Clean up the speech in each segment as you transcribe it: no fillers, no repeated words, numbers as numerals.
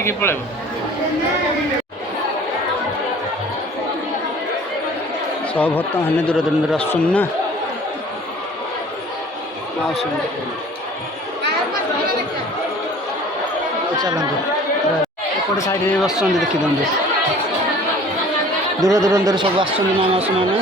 ହେଇକି ପଳେଇବ। ସବୁ ଭକ୍ତ ମାନେ ଦୂର ଦୂରାନ୍ତରୁ ଆସୁଛନ୍ତି ନା। ଚାଲନ୍ତୁ ଏପଟେ ସାଇଡ଼ରେ ବସୁଛନ୍ତି, ଦେଖିଦିଅନ୍ତୁ। ଦୂର ଦୂରାନ୍ତରୁ ସବୁ ଆସୁଛନ୍ତି ମାଉସୀ ମାନେ।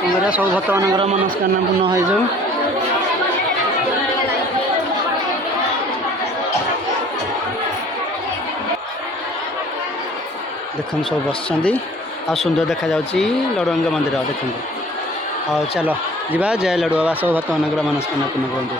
କ'ଣ କରିବା, ସବୁ ଭକ୍ତମାନଙ୍କର ମନସ୍କାମନା ପୂର୍ଣ୍ଣ ହେଇଯାଉ। ଦେଖନ୍ତୁ ସବୁ ବସିଛନ୍ତି, ଆଉ ସୁନ୍ଦର ଦେଖାଯାଉଛି ଲଡ଼ୁବାବାଙ୍କ ମନ୍ଦିର। ଦେଖନ୍ତୁ, ଆଉ ଚାଲ ଯିବା। ଜୟ ଲଡ଼ୁ ବାବା। ସବୁ ଭକ୍ତମାନଙ୍କର ମନସ୍କାମନା ପୂର୍ଣ୍ଣ କରନ୍ତୁ।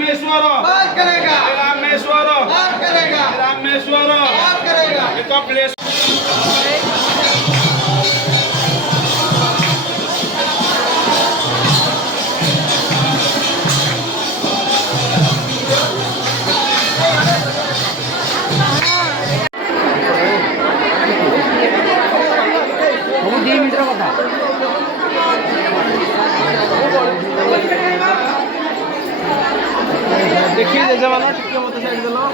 रामेश्वर रामेश्वर रामेश्वर कपिलेश्वर। देखिए जजमान टिके मत साइड देलो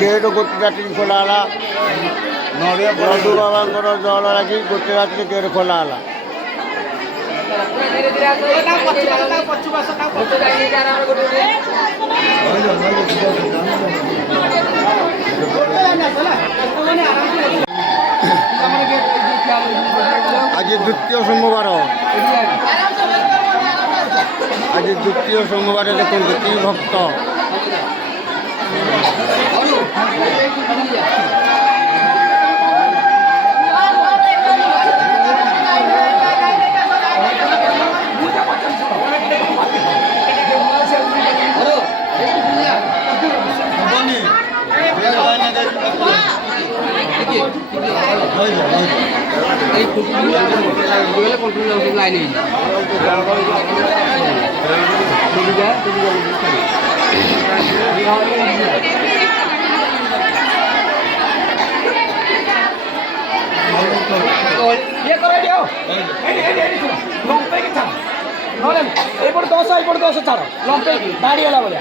गेट गोटे राति खोला हला लड्डू बाबा जल लगी गोटे राति गेट खोला हला। आज द्वितीय सोमवार देखो कि भक्त एपटे 10 छाड़ लंपे दाड़ी है भाया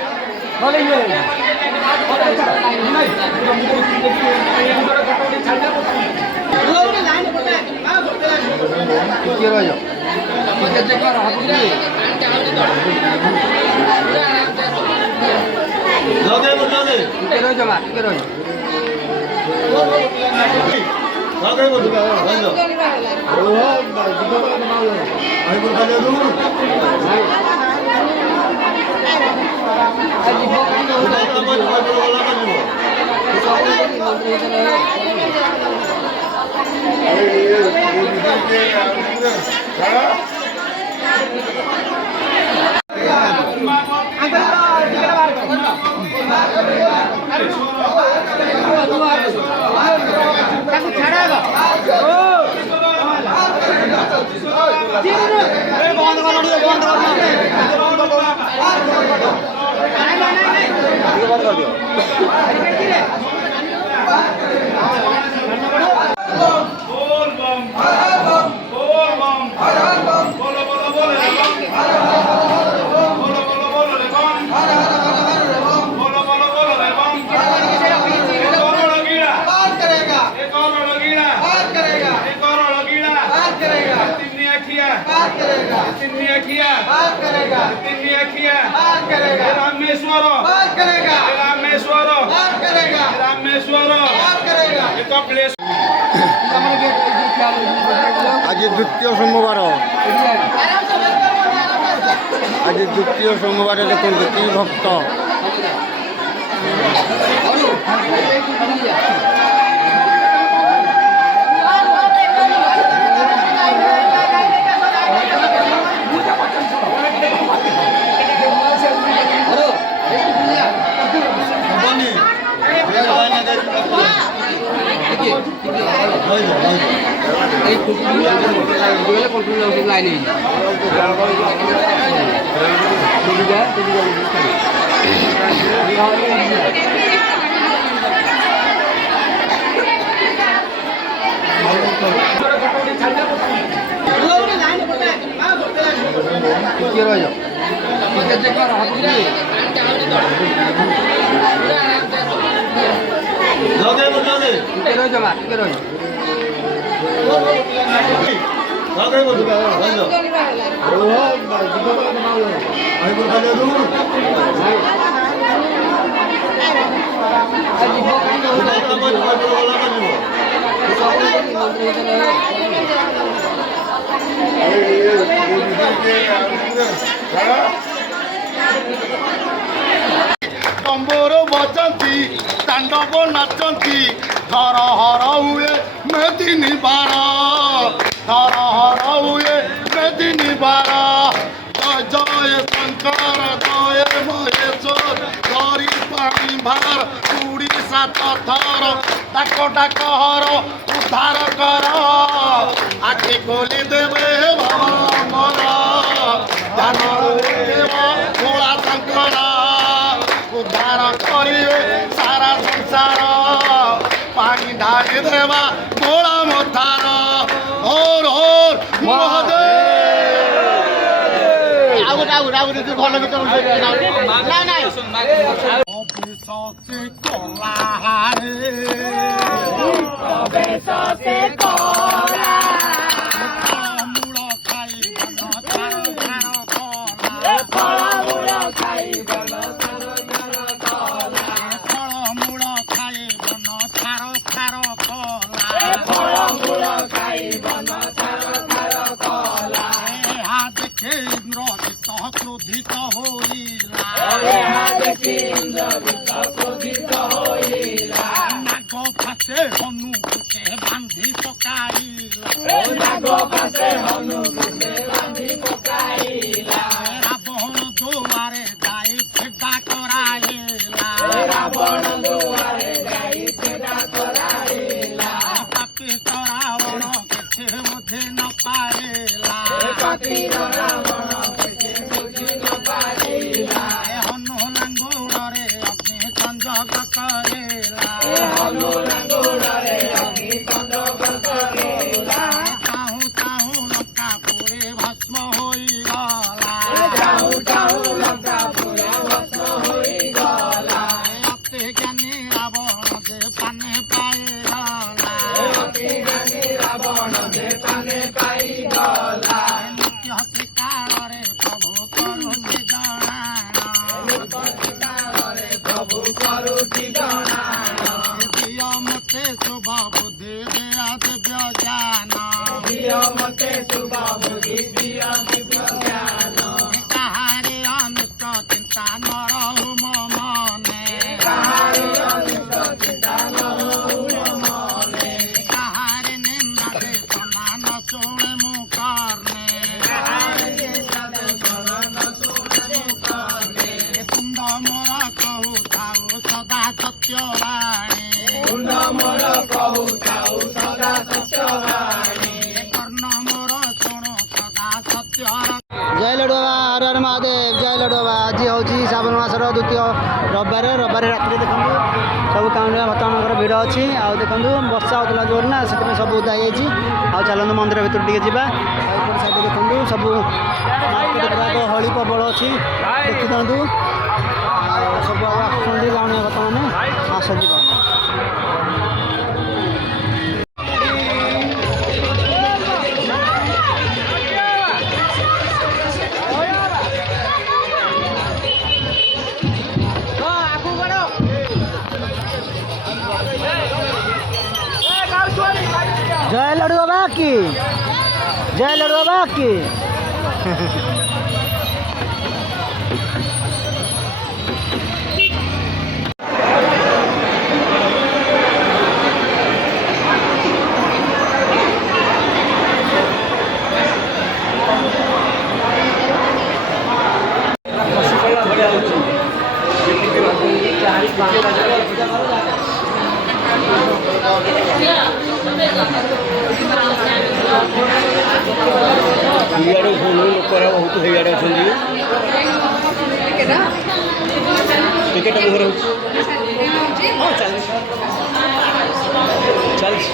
रामेश्वर रामेश्वर रामेश्वर कपिलेश्वर। आज द्वितीय सोमवार देखो कि भक्त ତମ୍ବର ବଜନ୍ତି ତାଣ୍ଡବ ନାଚନ୍ତି ହର ହର ହୁଏ ମେଦିନୀ ବାର ହର ହର ହୁଏ ମେଦିନୀ ବାର ଜୟ ଜୟ ଶଙ୍କର ଜୟ ମହେଶ୍ୱର ଧରି ପାଣି ଭାର ଉଡ଼ି ସାତ ଥର ଡାକ ଡାକ ହର ଉଦ୍ଧାର କର ଆଖି ଖୋଲି ଦେବେ ବାବା ଆମର ଧାନ ଭୋଳା ଶଙ୍କର ଉଦ୍ଧାର କରିବେ ସାରା ସଂସାର ପାଣି ଢାଳି ଦେବା ଭୋଳା ମଥାର ହୋର ହୋର ମହାଦେବ ଭଲ ଗୀତ ক্রোধিত হইলা নাগ ফাঁসে হনুকে বান্ধি পকাইলা রাবণ দুয়ারে যাই ফেদা করাইলা পাপি রাবণ কিছু বুঝি ন পারিলা হনু লাঙ্গুড়ে অগ্নি সংযোগ করিলা চাহু চাহু লঙ্কা পুরে ভস্ম হইগলা অতি জ্ঞানী রাবণ যে পানে পাইগলা নিত্য হতি কাଳରେ প্রভু করুছি দিয় মতে শুভ বুদ্ধি দেয়া দিব্য জ্ঞান কাহারে অনিষ্ট চিন্তা নরহু মনে কাহারে নিন্দা দেশনা ন শুনে মুখর্ণে কুণ্ড মোর কহু থাউ সদা সত্যবাণী কর্ণ মোর শুণু সদা সত্য জয় লডু বাবা হর হর মহাদেব জয় লডু বাবা আজ হচ্ছে শ্রাবণ মাসর দ্বিতীয় রবিবার রাত্রে দেখুন सब काउंडिया भक्तମାନଙ୍କର ଭିଡ଼ ଅଛି ଆଉ ଦେଖନ୍ତୁ ବର୍ଷା ହେଉଥିଲା ଜୋର ନା ସେଥିପାଇଁ ସବୁ ଓଦା ହେଇଯାଇଛି ଆଉ ଚାଲନ୍ତୁ ମନ୍ଦିର ଭିତରୁ ଟିକେ ଯିବା ଆଉ ଏପଟ ସାଇଡ଼୍ ଦେଖନ୍ତୁ ସବୁ ମାର୍କେଟ ଗୁଡ଼ାକ ହଳି ପ୍ରବଳ ଅଛି ଦେଖିଥାନ୍ତୁ ଆଉ ସବୁ ଆଉ ଆସୁଛନ୍ତି କାଉଁଡ଼ିଆ ଭକ୍ତମାନେ ଆସ ଯିବା जय लड्डू बाबा की जय लड्डू बाबा की ଇଆଡ଼େ ଲୋକରା ବହୁତ ହେଇଆଡ଼େ ଅଛନ୍ତି। ଟିକେଟ ମୁହଁରେ ହେଉଛି ହଁ ଚାଲିଛି ଚାଲିଛି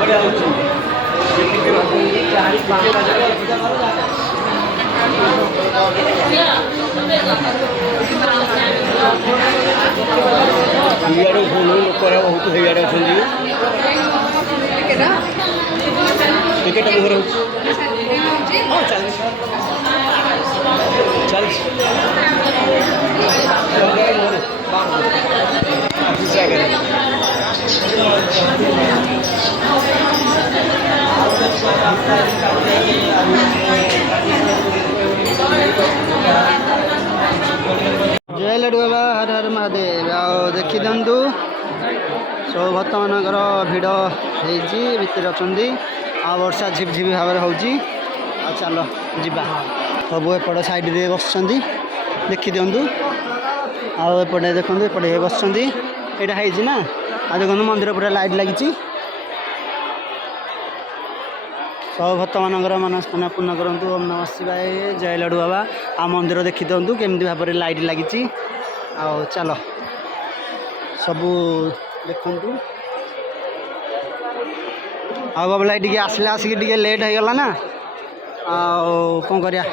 ବଢ଼ିଆ ହେଉଛି। ଇଆଡ଼େ ଲୋକରା ବହୁତ ହେଇଆଡ଼େ ଅଛନ୍ତି। ଟିକେଟ ମୁହଁରେ ହେଉଛି ହଁ ଚାଲିଛି ଚାଲିଛି ଜୟ ଲଡ଼ୁ ବାବା ହର ହର ମହାଦେବ। ଆଉ ଦେଖି ଦିଅନ୍ତୁ ସବୁ ଭକ୍ତମାନଙ୍କର ଭିଡ଼ ହେଇଛି, ଭିତରେ ଅଛନ୍ତି। ଆଉ ବର୍ଷା ଝିପଝିପି ଭାବରେ ହେଉଛି। ଆଉ ଚାଲ ଯିବା। ସବୁ ଏପଟ ସାଇଡ଼ରେ ବସିଛନ୍ତି, ଦେଖିଦିଅନ୍ତୁ। ଆଉ ଏପଟେ ଦେଖନ୍ତୁ, ଏପଟେ ବସିଛନ୍ତି। ଏଇଟା ହେଇଛି ନା। ଆଉ ଦେଖନ୍ତୁ ମନ୍ଦିର ପୁରା ଲାଇଟ୍ ଲାଗିଛି। ସବୁ ଭକ୍ତମାନଙ୍କର ମନସ୍କାମନା ପୂର୍ଣ୍ଣ କରନ୍ତୁ। ଓମ୍ ନମଃ ଶିବାୟ, ଜୟ ଲଡ଼ୁ ବାବା। ଆଉ ମନ୍ଦିର ଦେଖିଦିଅନ୍ତୁ କେମିତି ଭାବରେ ଲାଇଟ୍ ଲାଗିଛି। ଆଉ ଚାଲ ସବୁ ଦେଖନ୍ତୁ। ଆଉ ବାବୁଲା ଟିକେ ଆସିକି ଟିକେ ଲେଟ୍ ହେଇଗଲା ନା। ଆଉ କ'ଣ କରିବା,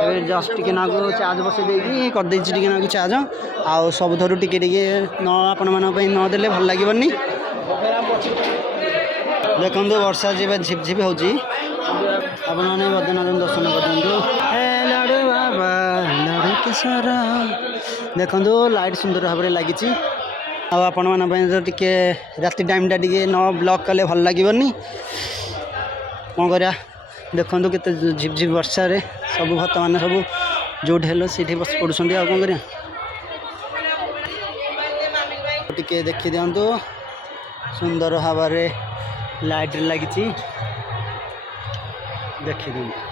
ଏବେ ଜଷ୍ଟ ଟିକେ ନାକୁ ଚାର୍ଜ ବସେଇ ଦେଇକି କରିଦେଇଛି ଟିକେ ନାକୁ ଚାର୍ଜ। ଆଉ ସବୁଥରୁ ଟିକେ ଆପଣମାନଙ୍କ ପାଇଁ ନଦେଲେ ଭଲ ଲାଗିବନି। ଦେଖନ୍ତୁ ବର୍ଷା ଯିବେ ଝିପଝିପି ହେଉଛି। ଆପଣମାନେ ବୈଦ୍ୟନାଥଙ୍କୁ ଦର୍ଶନ କରିଦିଅନ୍ତୁ। ହେ ଲଡ଼ୁ ବାବା ଲଡ଼ୁ କେଶର। ଦେଖନ୍ତୁ ଲାଇଟ୍ ସୁନ୍ଦର ଭାବରେ ଲାଗିଛି। ଆଉ ଆପଣମାନଙ୍କ ପାଇଁ ତ ଟିକେ ରାତି ଟାଇମ୍ଟା ଟିକେ ନ ବ୍ଲକ୍ କଲେ ଭଲ ଲାଗିବନି। କ'ଣ କରିବା, ଦେଖନ୍ତୁ କେତେ ଝିପଝିପି ବର୍ଷାରେ ସବୁ ଭକ୍ତମାନେ ସବୁ ଯେଉଁଠି ହେଲେ ସେଇଠି ବସି ପଡ଼ୁଛନ୍ତି। ଆଉ କ'ଣ କରିବା, ଟିକେ ଦେଖିଦିଅନ୍ତୁ ସୁନ୍ଦର ଭାବରେ ଲାଇଟ୍ ଲାଗିଛି, ଦେଖିଦିଅନ୍ତୁ।